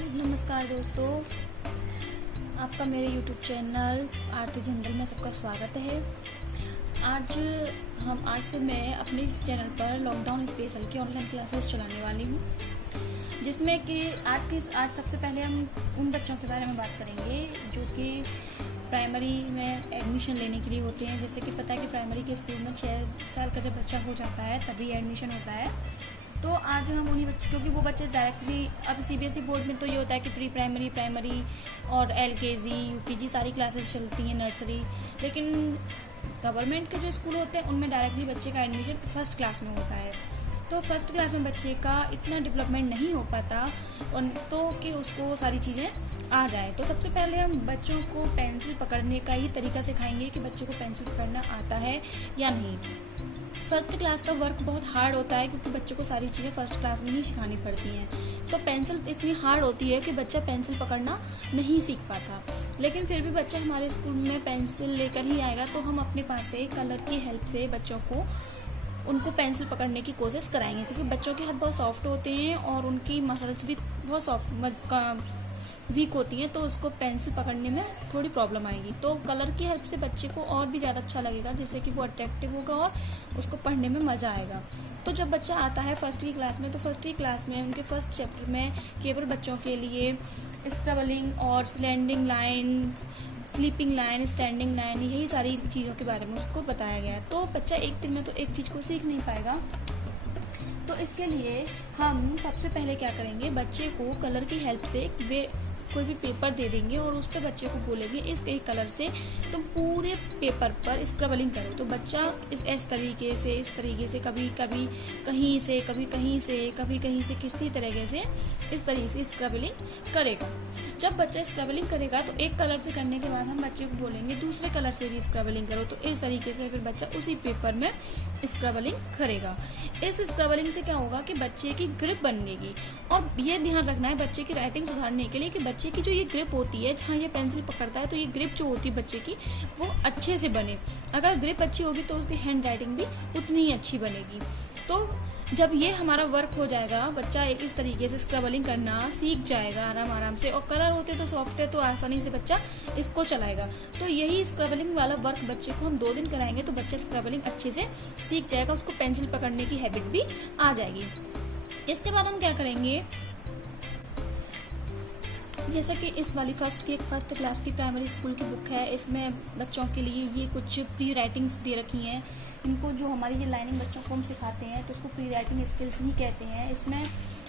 नमस्कार दोस्तों, आपका मेरे YouTube चैनल आरती जिंदल में सबका स्वागत है। आज से मैं अपने इस चैनल पर लॉकडाउन स्पेशल की ऑनलाइन क्लासेस चलाने वाली हूँ, जिसमें कि आज सबसे पहले हम उन बच्चों के बारे में बात करेंगे जो कि प्राइमरी में एडमिशन लेने के लिए होते हैं। जैसे कि पता है कि प्राइमरी के स्कूल में 6 साल का जब बच्चा हो जाता है तभी एडमिशन होता है। तो आज हम उन्हीं बच्चों, क्योंकि वो बच्चे डायरेक्टली अब CBSE बोर्ड में तो ये होता है कि प्री प्राइमरी, प्राइमरी और LKG, UKG सारी क्लासेस चलती हैं, नर्सरी। लेकिन गवर्नमेंट के जो स्कूल होते हैं उनमें डायरेक्टली बच्चे का एडमिशन फर्स्ट क्लास में होता है। तो फर्स्ट क्लास में बच्चे का इतना डेवलपमेंट नहीं हो पाता और तो कि उसको सारी चीज़ें आ जाए। तो सबसे पहले हम बच्चों को पेंसिल पकड़ने का ही तरीका सिखाएंगे कि बच्चे को पेंसिल पकड़ना आता है या नहीं। फर्स्ट क्लास का वर्क बहुत हार्ड होता है क्योंकि बच्चों को सारी चीज़ें फर्स्ट क्लास में ही सिखानी पड़ती हैं। तो पेंसिल इतनी हार्ड होती है कि बच्चा पेंसिल पकड़ना नहीं सीख पाता। लेकिन फिर भी बच्चा हमारे स्कूल में पेंसिल लेकर ही आएगा, तो हम अपने पास से कलर की हेल्प से बच्चों को उनको पेंसिल पकड़ने की कोशिश कराएंगे, क्योंकि बच्चों के हाथ बहुत सॉफ्ट होते हैं और उनकी मसल्स भी बहुत सॉफ्ट वीक होती हैं, तो उसको पेंसिल पकड़ने में थोड़ी प्रॉब्लम आएगी। तो कलर की हेल्प से बच्चे को और भी ज़्यादा अच्छा लगेगा, जिससे कि वो अट्रैक्टिव होगा और उसको पढ़ने में मज़ा आएगा। तो जब बच्चा आता है फर्स्ट की क्लास में, तो फर्स्ट की क्लास में उनके फर्स्ट चैप्टर में केवल बच्चों के लिए स्क्रबलिंग और slanting line, sleeping line, standing line, यही सारी चीज़ों के बारे में उसको बताया गया है। तो बच्चा एक दिन में तो एक चीज़ को सीख नहीं पाएगा। तो इसके लिए हम सबसे पहले क्या करेंगे, बच्चे को कलर की हेल्प से कोई भी पेपर दे देंगे और उस पर बच्चे को बोलेंगे इस एक कलर से तुम पूरे पेपर पर स्क्रबलिंग करो। तो बच्चा इस तरीके से कभी कभी कहीं से, कभी कहीं से, कभी कहीं से, किसी तरीके से इस तरीके से स्क्रबलिंग करेगा। जब बच्चा स्क्रबलिंग करेगा तो एक कलर से करने के बाद हम बच्चे को बोलेंगे दूसरे कलर से भी स्क्रबलिंग करो। तो इस तरीके से फिर बच्चा उसी पेपर में स्क्रबलिंग करेगा। इस स्क्रबलिंग से क्या होगा कि बच्चे की ग्रिप बनेगी। और ये ध्यान रखना है बच्चे की राइटिंग सुधारने के लिए कि बच्चे की जो ये ग्रिप होती है, जहाँ ये पेंसिल पकड़ता है, तो ये ग्रिप जो होती है बच्चे की वो अच्छे से बने। अगर ग्रिप अच्छी होगी तो उसकी हैंड राइटिंग भी उतनी ही अच्छी बनेगी। तो जब ये हमारा वर्क हो जाएगा, बच्चा इस तरीके से स्क्रबलिंग करना सीख जाएगा आराम से, और कलर होते तो सॉफ्ट है तो आसानी से बच्चा इसको चलाएगा। तो यही स्क्रबलिंग वाला वर्क बच्चे को हम 2 दिन कराएंगे तो बच्चा स्क्रबलिंग अच्छे से सीख जाएगा, उसको पेंसिल पकड़ने की हैबिट भी आ जाएगी। इसके बाद हम क्या करेंगे, जैसे कि इस वाली फर्स्ट क्लास की प्राइमरी स्कूल की बुक है, इसमें बच्चों के लिए ये कुछ प्री राइटिंग्स दे रखी हैं। इनको जो हमारी ये लाइनिंग बच्चों को हम सिखाते हैं तो उसको प्री राइटिंग स्किल्स ही कहते हैं। इसमें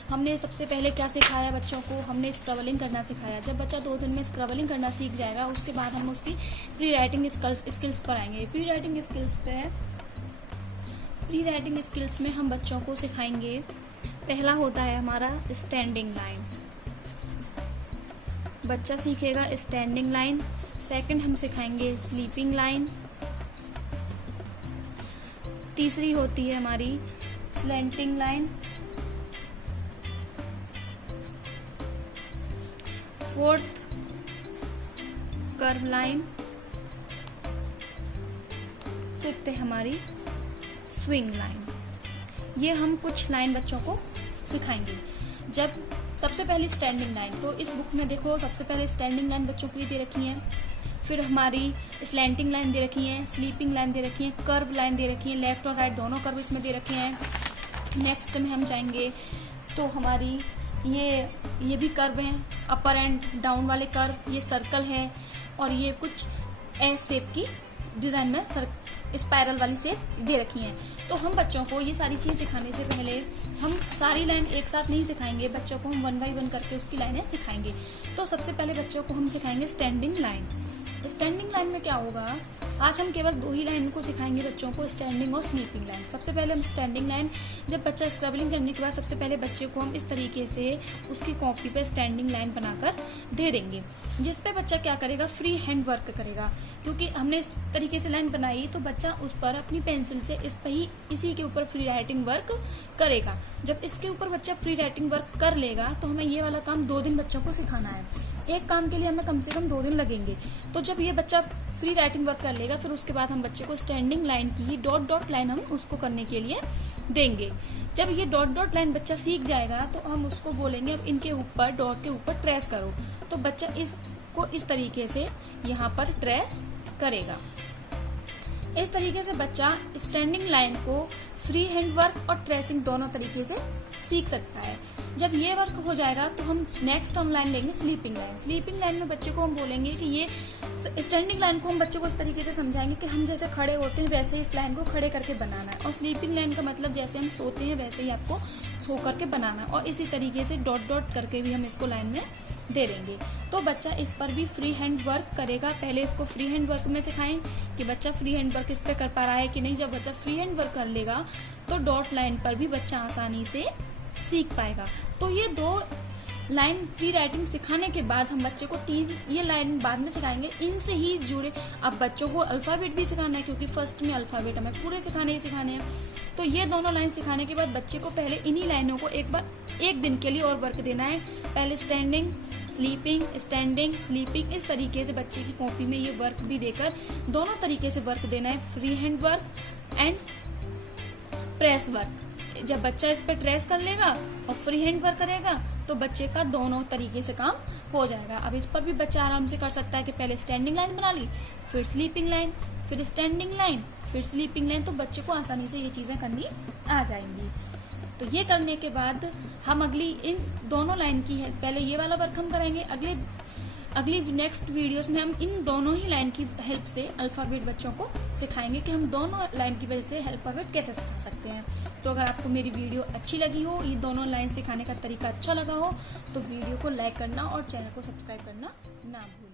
हमने सबसे पहले क्या सिखाया बच्चों को, हमने स्क्रबलिंग करना सिखाया। जब बच्चा 2 दिन में स्क्रबलिंग करना सीख जाएगा, उसके बाद हम उसकी प्री राइटिंग स्किल्स पर आएंगे। प्री राइटिंग स्किल्स में हम बच्चों को सिखाएंगे, पहला होता है हमारा स्टैंडिंग लाइन। बच्चा सीखेगा स्टैंडिंग लाइन। सेकंड हम सिखाएंगे स्लीपिंग लाइन। तीसरी होती है हमारी slanting line. Fourth curve line. Fifth है हमारी स्विंग लाइन। ये हम कुछ लाइन बच्चों को सिखाएंगे। जब सबसे पहली स्टैंडिंग लाइन, तो इस बुक में देखो सबसे पहले स्टैंडिंग लाइन बच्चों के लिए दे रखी है, फिर हमारी स्लैंटिंग लाइन दे रखी है, स्लीपिंग लाइन दे रखी है, कर्व लाइन दे रखी है, लेफ्ट और राइट दोनों कर्व इसमें दे रखे हैं। नेक्स्ट में हम जाएंगे तो हमारी ये भी कर्व हैं, अपर एंड डाउन वाले कर्व, ये सर्कल है और ये कुछ एस शेप की डिजाइन में स्पाइरल वाली शेप दे रखी हैं। तो हम बच्चों को ये सारी चीज़ सिखाने से पहले हम सारी लाइन एक साथ नहीं सिखाएंगे, बच्चों को हम 1 बाय 1 करके उसकी लाइनें सिखाएंगे। तो सबसे पहले बच्चों को हम सिखाएंगे स्टैंडिंग लाइन। स्टैंडिंग लाइन में क्या होगा, आज हम केवल 2 ही लाइन को सिखाएंगे बच्चों को, स्टैंडिंग और स्लीपिंग लाइन। सबसे पहले हम स्टैंडिंग लाइन, जब बच्चा स्क्रबलिंग करने के बाद सबसे पहले बच्चे को हम इस तरीके से उसकी कॉपी पे स्टैंडिंग लाइन बनाकर दे देंगे, जिस पे बच्चा क्या करेगा, फ्री हैंड वर्क करेगा। क्योंकि हमने इस तरीके से लाइन बनाई तो बच्चा उस पर अपनी पेंसिल से इसी के ऊपर फ्री राइटिंग वर्क करेगा। जब इसके ऊपर बच्चा फ्री राइटिंग वर्क कर लेगा तो हमें ये वाला काम 2 दिन बच्चों को सिखाना है। एक काम के लिए हमें कम से कम 2 दिन लगेंगे। तो जब ये बच्चा फ्री राइटिंग वर्क कर लेगा, फिर उसके बाद हम बच्चे को स्टैंडिंग लाइन की ही डॉट डॉट लाइन हम उसको करने के लिए देंगे। जब ये डॉट डॉट लाइन बच्चा सीख जाएगा तो हम उसको बोलेंगे अब इनके ऊपर, डॉट के ऊपर ट्रेस करो। तो बच्चा इसको इस तरीके से यहाँ पर ट्रेस करेगा। इस तरीके से बच्चा स्टैंडिंग लाइन को फ्री हैंड वर्क और ट्रेसिंग दोनों तरीके से सीख सकता है। जब ये वर्क हो जाएगा तो हम नेक्स्ट हम लाइन लेंगे स्लीपिंग लाइन। स्लीपिंग लाइन में बच्चे को हम बोलेंगे कि ये स्टैंडिंग लाइन को हम बच्चे को इस तरीके से समझाएंगे कि हम जैसे खड़े होते हैं वैसे इस लाइन को खड़े करके बनाना है, और स्लीपिंग लाइन का मतलब जैसे हम सोते हैं वैसे ही आपको सो करके बनाना है, और इसी तरीके से डॉट डॉट करके भी हम इसको लाइन में दे देंगे। तो बच्चा इस पर भी फ्री हैंड वर्क करेगा। पहले इसको फ्री हैंड वर्क में सिखाएं कि बच्चा फ्री हैंड वर्क इस पे कर पा रहा है कि नहीं। जब बच्चा फ्री हैंड वर्क कर लेगा तो डॉट लाइन पर भी बच्चा आसानी से सीख पाएगा। तो ये 2 लाइन प्री राइटिंग सिखाने के बाद हम बच्चे को 3 ये लाइन बाद में सिखाएंगे। इनसे ही जुड़े अब बच्चों को अल्फाबेट भी सिखाना है, क्योंकि फर्स्ट में अल्फाबेट हमें पूरे सिखाने हैं। तो ये दोनों लाइन सिखाने के बाद बच्चे को पहले इन्हीं लाइनों को एक बार 1 दिन के लिए और वर्क देना है। पहले स्टैंडिंग स्लीपिंग, स्टैंडिंग स्लीपिंग, इस तरीके से बच्चे की कॉपी में ये वर्क भी देकर दोनों तरीके से वर्क देना है, free hand work and press work. जब बच्चा इस पर ट्रेस कर लेगा और फ्री हैंड वर्क करेगा तो बच्चे का दोनों तरीके से काम हो जाएगा। अब इस पर भी बच्चा आराम से कर सकता है कि पहले स्टैंडिंग लाइन बना ली, फिर स्लीपिंग लाइन, फिर स्टैंडिंग लाइन, फिर स्लीपिंग लाइन। तो बच्चे को आसानी से ये चीजें करनी आ जाएंगी। तो ये करने के बाद हम अगली इन दोनों लाइन की है, पहले ये वाला वर्क हम कराएंगे। अगली नेक्स्ट वीडियोस में हम इन दोनों ही लाइन की हेल्प से अल्फाबेट बच्चों को सिखाएंगे कि हम दोनों लाइन की वजह से अल्फाबेट कैसे सिखा सकते हैं। तो अगर आपको मेरी वीडियो अच्छी लगी हो, ये दोनों लाइन सिखाने का तरीका अच्छा लगा हो, तो वीडियो को लाइक करना और चैनल को सब्सक्राइब करना ना भूलें।